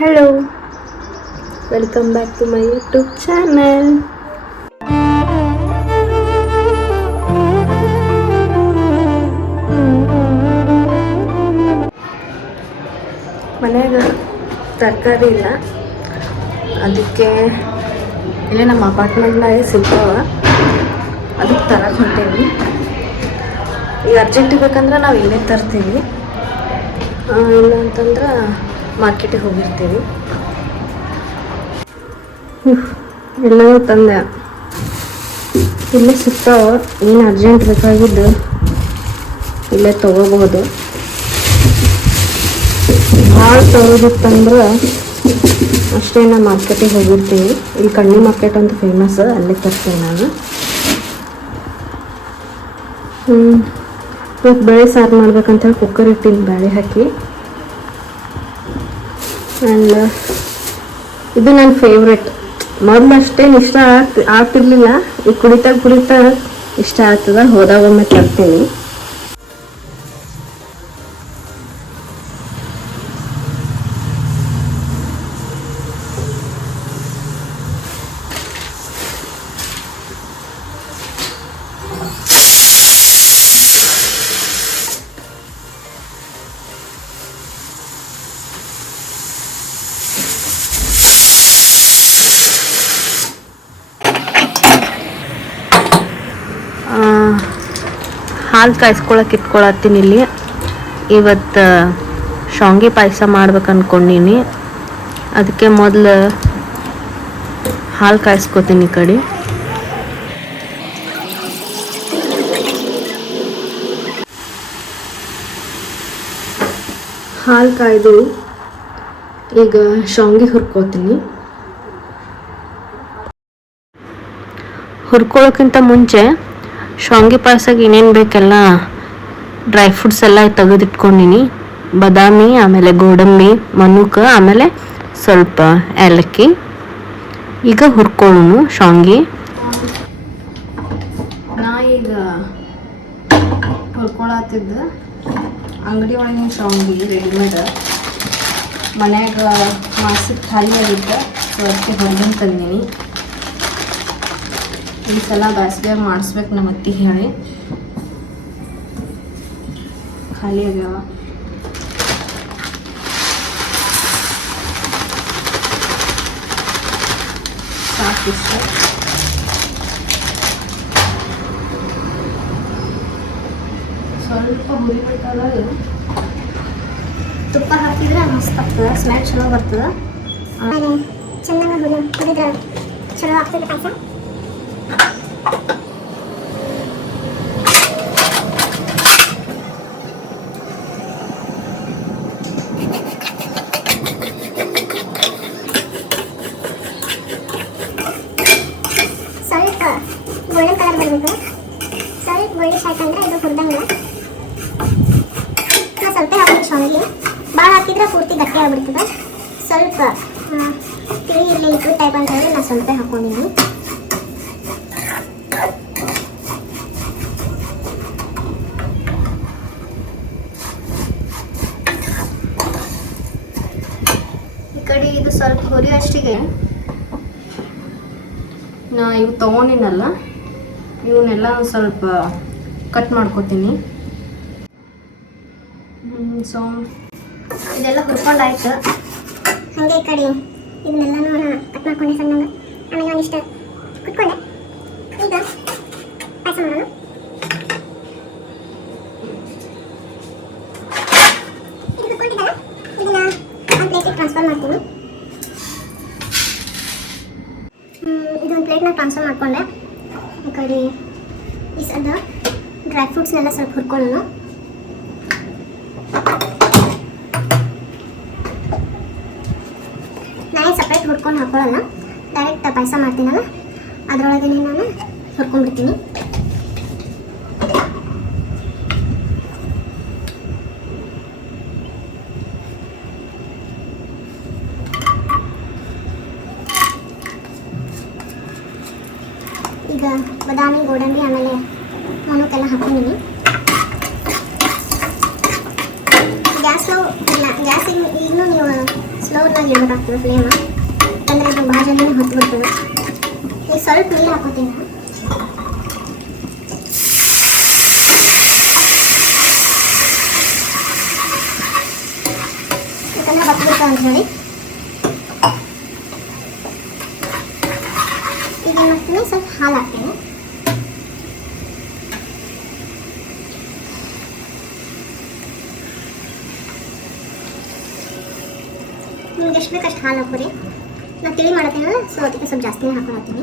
Hello welcome back to my YouTube channel ಮನ್ಯಾಗ ತರಕಾರಿ ಇಲ್ಲ. ಅದಕ್ಕೆ ಇಲ್ಲೇ ನಮ್ಮ ಅಪಾರ್ಟ್ಮೆಂಟ್ನಾಗೆ ಸಿಗ್ತಾವ. ಅದಕ್ಕೆ ತರಕ್ಕೆ ಹೊಂಟೇವಿ ಈಗ ಅರ್ಜೆಂಟಿಗೆ ಬೇಕಂದ್ರೆ ನಾವು ಇಲ್ಲೇ ತರ್ತೀವಿ. ಆ, ಇಲ್ಲ ಅಂತಂದ್ರೆ ಮಾರ್ಕೆಟಿಗೆ ಹೋಗಿರ್ತೀವಿ. ಎಲ್ಲರೂ ತಂದೆ. ಇಲ್ಲೇ ಸಿಗ್ತಾವ ಏನು ಅರ್ಜೆಂಟ್ ಬೇಕಾಗಿದ್ದು, ಇಲ್ಲೇ ತಗೋಬಹುದು. ಭಾಳ ತಗೋದಿತ್ತಂದ್ರೆ ಅಷ್ಟೇ ನಾ ಮಾರ್ಕೆಟಿಗೆ ಹೋಗಿರ್ತೀವಿ. ಇಲ್ಲಿ ಕಣ್ಣಿ ಮಾರ್ಕೆಟ್ ಅಂತ ಫೇಮಸ್ ಅಲ್ಲೇ ತರ್ತೀನಿ ನಾನು. ಹ್ಞೂ ಇವತ್ತು ಬೇಳೆ ಸಾರು ಮಾಡ್ಬೇಕಂತ ಹೇಳಿ ಕುಕ್ಕರ್ ಇಟ್ಟಿನಿ, ಬೇಳೆ ಹಾಕಿ. ಆ್ಯಂಡ್ ಇದು ನನ್ನ ಫೇವ್ರೆಟ್ ಮೊದಲು ಅಷ್ಟೇನು ಇಷ್ಟ ಆಗ್ತಿ ಆಗ್ತಿರ್ಲಿಲ್ಲ. ಈಗ ಕುಡಿತಾ ಕುಡಿತಾ ಇಷ್ಟ ಆಗ್ತದ. ಹೋದಾಗ ಒಮ್ಮೆ ತರ್ತೀನಿ. ಹಾಲು ಕಾಯಿಸ್ಕೊಳಕ್ಕೆ ಇಟ್ಕೊಳತ್ತೀನಿ ಇಲ್ಲಿ. ಇವತ್ತು ಶಾವಿಗೆ ಪಾಯಸ ಮಾಡ್ಬೇಕು ಅನ್ಕೊಂಡಿನಿ. ಅದಕ್ಕೆ ಮೊದಲು ಹಾಲು ಕಾಯಿಸ್ಕೊತೀನಿ ಈ ಕಡೆ. ಹಾಲು ಕಾಯ್ದು ಈಗ ಶಾವಿಗೆ ಹುರ್ಕೋತೀನಿ. ಹುರ್ಕೊಳ್ಳೋಕ್ಕಿಂತ ಮುಂಚೆ ಶಾವಿಗೆ ಪಾಯಸಕ್ಕೆ ಏನೇನು ಬೇಕೆಲ್ಲ ಡ್ರೈ ಫ್ರೂಟ್ಸ್ ಎಲ್ಲ ತೆಗೆದಿಟ್ಕೊಂಡಿನಿ. ಬಾದಾಮಿ, ಆಮೇಲೆ ಗೋಡಂಬಿ, ಮನುಕ, ಆಮೇಲೆ ಸ್ವಲ್ಪ ಏಲಕ್ಕಿ. ಈಗ ಹುರ್ಕೊಳ್ಳೋನು ಶಾವಿಗೆ. ನಾ ಈಗ ಹುರ್ಕೊಳತ್ತಿದ್ದ. ಅಂಗಡಿ ಒಳಗಿನ ಶಾವಿಗೆ ರೆಡಿಮೇಡ್ ಮನ್ಯಾಗ ಮಾಸಕ್ಕೆ ಖಾಲಿ ಆಗಿದ್ದ ಸೊ ಅದಕ್ಕೆ ಹೊರಗಿನ ತಂದೀನಿ. ಈ ಸಲ ಬ್ಯಾಸ್ಗ್ಯಾಗ ಮಾಡಿಸ್ಬೇಕು ನಮ್ಮ ಅತ್ತಿ ಹೇಳಿ. ಖಾಲಿ ಆಗ್ಯಾವ. ಸಾಕಿಷ್ಟ ಸ್ವಲ್ಪ ಹುರಿಬೇಕಲ್ಲ ಇದು. ತುಪ್ಪ ಹಾಕಿದ್ರೆ ಮಸ್ತ್ ಆಗ್ತದೆ, ಸ್ಮೆಲ್ ಚಲೋ ಬರ್ತದೆ. ಆಮೇಲೆ ಚೆನ್ನಾಗಿ ಹುರಿ ಹುರಿದ್ರೆ ಚಲೋ ಆಗ್ತದೆ ಪಾಯಸ? ಬರಬೇಕು ಸ್ವಲ್ಪ ತಿಳಿ ಇರಲಿ ಟೈಪ್ ಅಂತ ಹೇಳಿ ನಾನು ಸ್ವಲ್ಪ ಹಾಕೊಂಡಿದ್ದೀನಿ ಈ ಕಡೆ ಇದು ಹುರಿಯೋಷ್ಟಿಗೆ ನಾ ಇವು ತೊಗೊಂಡಿನಲ್ಲ, ಇವನ್ನೆಲ್ಲ ಒಂದು ಸ್ವಲ್ಪ ಕಟ್ ಮಾಡ್ಕೋತೀನಿ. ಸೊ ಇದೆಲ್ಲ ಹುರ್ಕೊಂಡಾಯ್ತು. ಹಂಗೆ ಈ ಕಡೆ. ಇದನ್ನೆಲ್ಲನೂ ಕಟ್ ಮಾಡ್ಕೊಂಡೆ ಸಣ್ಣ ಆಮೇಲೆ ಒಂದಿಷ್ಟು ಈಗ ಪಾಯಸ ಮಾಡೋಣ ಇದು ಕುಟ್ಕೊಂಡಿದ್ದಲ್ಲ ಇದನ್ನ ಒಂದು ಪ್ಲೇಟಿಗೆ ಟ್ರಾನ್ಸ್ಫರ್ ಮಾಡ್ತೀನಿ ಹ್ಮ್, ಇದೊಂದು ಪ್ಲೇಟ್ನ ಟ್ರಾನ್ಸ್ಫರ್ ಮಾಡ್ಕೊಂಡೆ. ಈ ಕಡೆ, ಈ ಸದ ಡ್ರೈ ಫ್ರೂಟ್ಸ್ನೆಲ್ಲ ಸ್ವಲ್ಪ ಹುರ್ಕೊಳ್ಳೋಣ. ನಾನೇ ಸಪ್ರೇಟ್ ಹುರ್ಕೊಂಡು ಹಾಕೊಳ್ಳೋಣ. ಡೈರೆಕ್ಟ್ ಪಾಯಸ ಮಾಡ್ತೀನಲ್ಲ, ಅದರೊಳಗೆ ನಾನು ಹುರ್ಕೊಂಡ್ಬಿಡ್ತೀನಿ ಈಗ ಬಾದಾಮಿ ಗೋಡಂಬಿ ಆಮೇಲೆ ಮೊನಕ್ಕೆಲ್ಲ ಹಾಕೊಂಡಿನಿ ಗ್ಯಾಸ್ ಸ್ಲೋ ಇಲ್ಲ ಗ್ಯಾಸ್ ಇನ್ನೂ ನೀವು ಸ್ಲೋನಾಗಿ ಇಡ್ಬೇಕಾಗ್ತದೆ ಫ್ಲೇಮ್ ಯಾಕಂದ್ರೆ ಅದು ಭಾಳ ಜಲ್ದಿ ಹೊತ್ತು ಬಿಡ್ತದೆ ಈಗ ಸ್ವಲ್ಪ ನೀರು ಹಾಕೋತೀನಿ. ನಾನು. ಯಾಕಂದ್ರೆ ಹೊತ್ತು ಬಿಡ್ತಾವೆ ಅಂತ ಹೇಳಿ ಈಗ ಏನು ಮಾಡ್ತೀನಿ ಸ್ವಲ್ಪ ಹಾಲು ಹಾಕ್ತೀನಿ ನಿಮ್ಗೆ ಎಷ್ಟು ಬೇಕು ಅಷ್ಟು ಹಾಲು ಹಾಕೋರಿ ನಾ ತಿಳಿ ಮಾಡತ್ತೀನಲ್ಲ ಸೊ ಅದಕ್ಕೆ ಸ್ವಲ್ಪ ಜಾಸ್ತಿನೇ ಹಾಕೊಳತ್ತೀನಿ.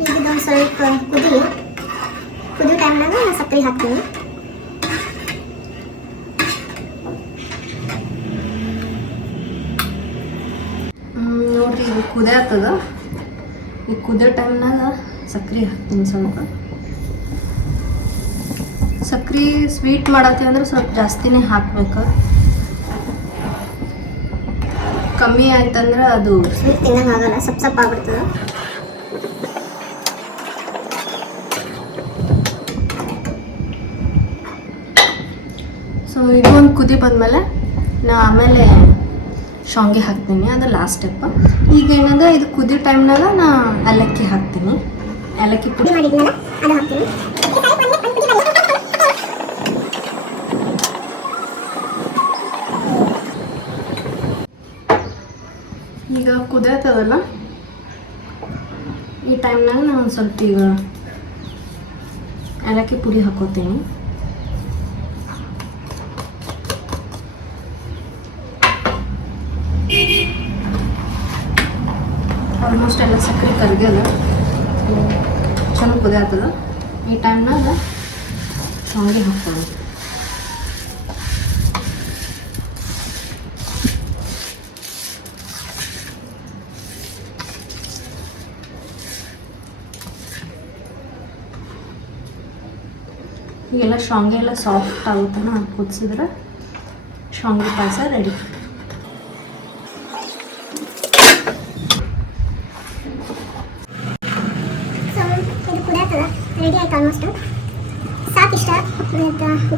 ಈಗ ಇದೊಂದು ಸ್ವಲ್ಪ ಕುದಿ ಕುದಿಯೋ ಟೈಮ್ನಾಗ ನಾನು ಸಕ್ಕರೆ ಹಾಕ್ತೀನಿ. ನೋಡ್ರಿ, ಇದು ಕುದಿಯತ್ತದ ಈ ಕುದ ಟೈಮ್ನಾಗ ಸಕ್ರೆ ಹಾಕ್ತೀನಿ ಸ್ವಲ್ಪ. ಸಕ್ರೆ ಸ್ವೀಟ್ ಮಾಡತ್ತೆ ಅಂದ್ರೆ ಸ್ವಲ್ಪ ಜಾಸ್ತಿನೇ ಹಾಕ್ಬೇಕು. ಕಮ್ಮಿ ಆಯ್ತಂದ್ರೆ ಅದು ಸ್ವೀಟ್ ತಿನ್ನಂಗೆ ಆಗಲ್ಲ ಸಪ್ ಸಪ್ ಆಗ್ಬಿಡ್ತದೆ. ಸೊ ಇದು ಒಂದು ಕುದಿ ಬಂದಮೇಲೆ ನಾ ಆಮೇಲೆ ಶಾವಿಗೆ ಹಾಕ್ತೀನಿ ಅದು ಲಾಸ್ಟ್ ಸ್ಟೆಪ್ ಈಗ ಏನಂದ್ರೆ ಇದು ಕುದಿ ಟೈಮ್ನಾಗ ನಾ ಏಲಕ್ಕಿ ಹಾಕ್ತೀನಿ. ಏಲಕ್ಕಿ ಪುಡಿ ಮಾಡಿದ್ಮೇಲೆ ಅದು ಹಾಕ್ತೀನಿ. ಈಗ ಕುದಿಯತ್ತದಲ್ಲ? ಈ ಟೈಮ್ನಾಗ ನಾನು ಒಂದು ಸ್ವಲ್ಪ ಈಗ ಏಲಕ್ಕಿ ಪುಡಿ ಹಾಕೋತೀನಿ. ಆಲ್ಮೋಸ್ಟ್ ಎಲ್ಲ ಸಕ್ಕರೆ ಕರ್ಗ್ಯದ ಚೆನ್ನಾಗಿ ಕುದಿಯತ್ತದ. ಈ ಟೈಮ್ನಾಗ ಶಾವಿಗೆ ಹಾಕ್ತೀನಿ ಈಗೆಲ್ಲ ಶಾವಿಗೆ ಎಲ್ಲ ಸಾಫ್ಟ್ ಆಗುತ್ತನ ಕುದಿಸಿದ್ರೆ ಶಾವಿಗೆ ಪಾಯಸ ರೆಡಿ ರೆಡಿ ಆಯ್ತು ಆಲ್ಮೋಸ್ಟ್ ಸಾಕಿಷ್ಟ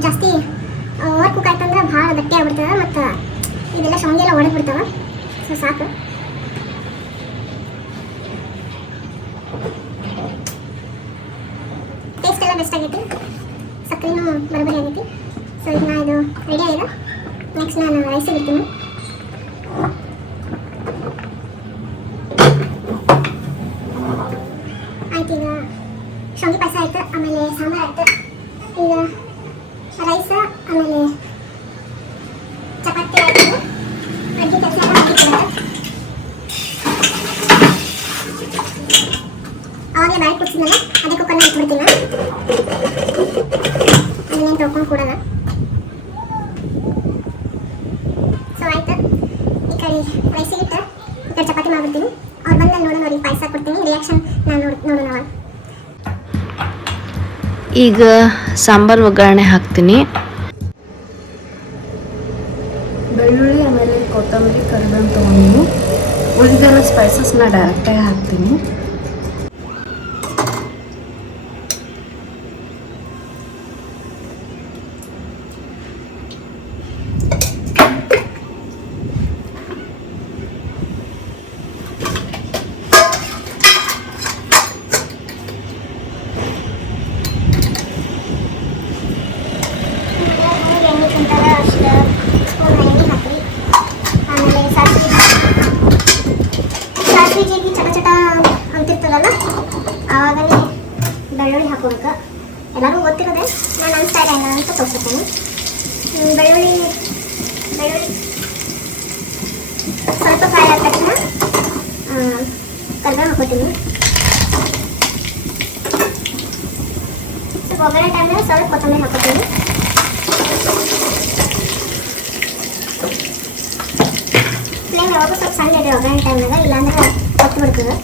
ಜಾಸ್ತಿ ವರ್ಕ್ ಆಯ್ತಂದ್ರೆ ಭಾಳ ಗಟ್ಟಿ ಆಗ್ಬಿಡ್ತದೆ, ಮತ್ತು ಇದೆಲ್ಲ ಶಾವಿಗೆ ಎಲ್ಲ ಒಡೆದು ಬಿಡ್ತಾವೆ ಸೊ ಸಾಕು ಟೇಸ್ಟ್ ಎಲ್ಲ ಬೆಸ್ಟ್ ಆಗೈತಿ ಸಕ್ಕರೆನೂ ಬರಬರಿ ಆಗೈತಿ. ಸೊ ಈಗ ನಾ ಇದು ರೆಡಿ ಆಗಿದೆ ನೆಕ್ಸ್ಟ್ ನಾನು ರೈಸ್ ಇಡ್ತೀನಿ. ಆಯ್ತು, ಈಗ ಶಾವಿಗೆ ಪಾಯಸ ಆಯ್ತು, ಆಮೇಲೆ ಸಾಂಬಾರು ಆಯ್ತು. ಈಗ ರೈಸ್ ಆಮೇಲೆ ಚಪಾತಿ ಆಯ್ತು. ಅಡುಗೆ ಕೆಲಸ. ಅವಾಗಲೇ ಬಾಯಿ ಕುಡ್ಸಿದ್ನಲ್ಲ ಅದೇ ಕುಕ್ಕರ್ನ ಇಟ್ಬಿಡ್ತೀನಿ ಈಗ ಸಾಂಬಾರ್ ಒಗ್ಗರಣೆ ಹಾಕ್ತೀನಿ. ಬೆಳ್ಳುಳ್ಳಿ ಆಮೇಲೆ ಕೊತ್ತಂಬರಿ ಕರಿಬೇವು ತೊಗೊಂಡು ಉಳಿದೆಲ್ಲ ಸ್ಪೈಸಸ್ನ ಡೈರೆಕ್ಟಾಗಿ ಹಾಕ್ತೀನಿ ಮೂರು ಎಣ್ಣೆ ತಿಂತಾರ ಅಷ್ಟು ಸ್ಪೂನ್ ಎಣ್ಣೆ ಹಾಕಿ ಆಮೇಲೆ ಸಾಸಿವೆ ಸಾಸಿವೆ ಜೀರಿಗೆ ಚಟ ಚಟ ಅಂತಿರ್ತದಲ್ಲ ಆವಾಗಲೇ ಬೆಳ್ಳುಳ್ಳಿ ಹಾಕೋಬೇಕು ಎಲ್ಲರಿಗೂ ಗೊತ್ತಿರೋದೆ ನಾನು ನನ್ನ ಸ್ಟೈಲ್ ಹೆಂಗ ಅಂತ ತೋರಿಸ್ತೀನಿ ಬೆಳ್ಳುಳ್ಳಿ ಬೆಳ್ಳುಳ್ಳಿ ಸ್ವಲ್ಪ ಫ್ರೈ ಆದ ತಕ್ಷಣ ಕರ್ಬೇವು ಹಾಕೋತೀನಿ ಸ್ವಲ್ಪ ಒಗ್ಗರಣೆ ಟೈಮಲ್ಲಿ ಸ್ವಲ್ಪ ಕೊತ್ತಂಬರಿ ಹಾಕೋತೀನಿ ಫ್ಲೇಮ್ ಯಾವಾಗ ಸ್ವಲ್ಪ ಸಣ್ಣ ಇದೆ ಒಗ್ಗರಣೆ ಟೈಮ್ನಾಗ ಇಲ್ಲಾಂದ್ರೆ ಕೊತ್ತು ಬಿಡ್ತದೆ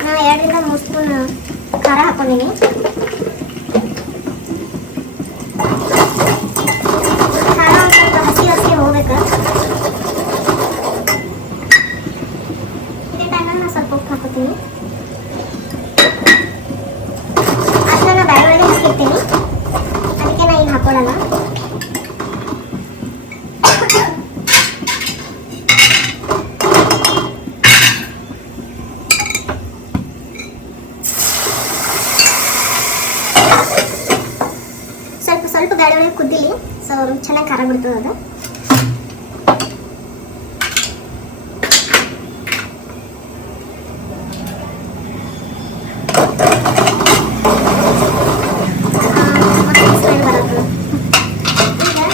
ನಾನು ಎರಡರಿಂದ ಮೂರು ಸ್ಪೂನ್ ಖಾರ ಹಾಕೊಂಡಿನಿ ಖಾರ ಒಂದು ಸ್ವಲ್ಪ ಹಸಿ ಹಸಿ ಹೋಗ್ಬೇಕು ಇದೇ ಟೈಮ್ನಾಗ ನಾನು ಸ್ವಲ್ಪ ಉಪ್ಪು ಹಾಕೋತೀನಿ ಅದನ್ನ ಬೇರೆ ಒಳಗೆ ಹಾಕಿರ್ತೀನಿ ಅದಕ್ಕೆ ನಾ ಈಗ ಹಾಕೊಳ್ಳಲ್ಲ ಕುದ್ದಿಲಿ ಸೊ ಚೆನ್ನಾಗಿ ಖಾರ ಬಿಡ್ತದೆ ಅದು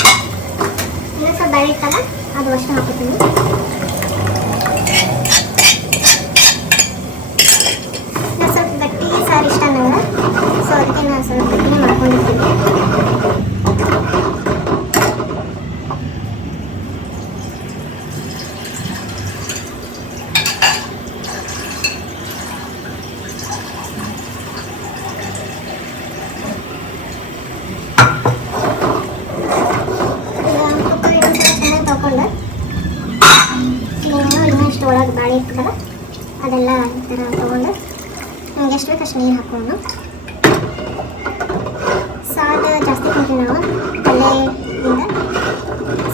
ಇನ್ನೊಂದು ಸ್ವಲ್ಪ ಬೇಳೆ ಇತ್ತಲ್ಲ ಅದು ಅಷ್ಟು ಹಾಕೋತೀನಿ ನಾನು ಸ್ವಲ್ಪ ಗಟ್ಟಿ ಸಾರು ಇಷ್ಟ ನನಗೆ ಸೊ ಅದಕ್ಕೆ ನಾನು ಸ್ವಲ್ಪ ಗಟ್ಟಿನೇ ಮಾಡ್ಕೊಂಡಿರ್ತೀನಿ ಈಗ ಕುಕ್ಕರ್ ಇನ್ನೊಂದು ಸ್ವಲ್ಪ ಚೆನ್ನಾಗಿ ತೊಗೊಂಡು ನೀನು ಇನ್ನಷ್ಟು ಒಳಗೆ ಬಾಳೆ ಇರ್ತದಲ್ಲ ಅದೆಲ್ಲ ಈ ಥರ ತೊಗೊಂಡು ನಮ್ಗೆ ಎಷ್ಟು ಬೇಕು ಅಷ್ಟು ನೀರು ಹಾಕೋಣ ಸಾರು ಜಾಸ್ತಿ ತಿಂತೀವಿ ನಾವು ಪಲ್ಯದಿಂದ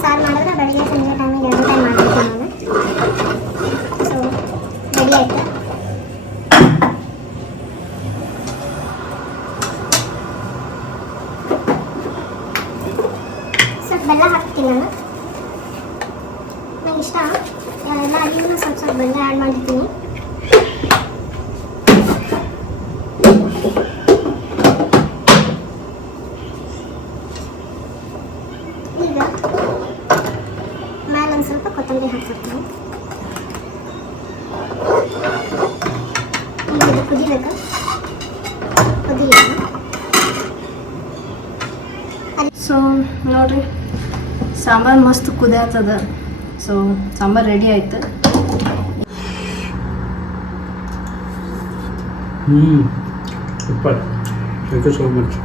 ಸಾರು ಮಾಡಿದ್ರೆ ಬೆಳಗ್ಗೆ ಸಂಜೆ ಟೈಮಿಗೆ ಎರಡು ಟೈಮ್ ಮಾಡ್ತೀವಿ ನಾವು. ಸೊ ರೆಡಿ ಆಯಿತು? ಸ್ವಲ್ಪ ಬೆಲ್ಲ ಹಾಕ್ತೀನಿ ನಾನು. ನಂಗೆ ಇಷ್ಟ. ಎಲ್ಲ ಅಲ್ಲಿನೂ ಸ್ವಲ್ಪ ಸ್ವಲ್ಪ ಬೆಲ್ಲ ಆ್ಯಡ್ ಮಾಡಿರ್ತೀನಿ ಈಗ ಮೇಲೆ ಒಂದು ಸ್ವಲ್ಪ ಕೊತ್ತಂಬರಿ ಹಾಕ್ತಿರ್ತೀನಿ ಈಗ ಇದು ಕುದಿಬೇಕು ಸೊ ನೋಡ್ರಿ ಸಾಂಬಾರು ಮಸ್ತ್ ಕುದಿಯಾತದ. ಸೊ ಸಾಂಬಾರ್ ರೆಡಿ ಆಯ್ತು. You so much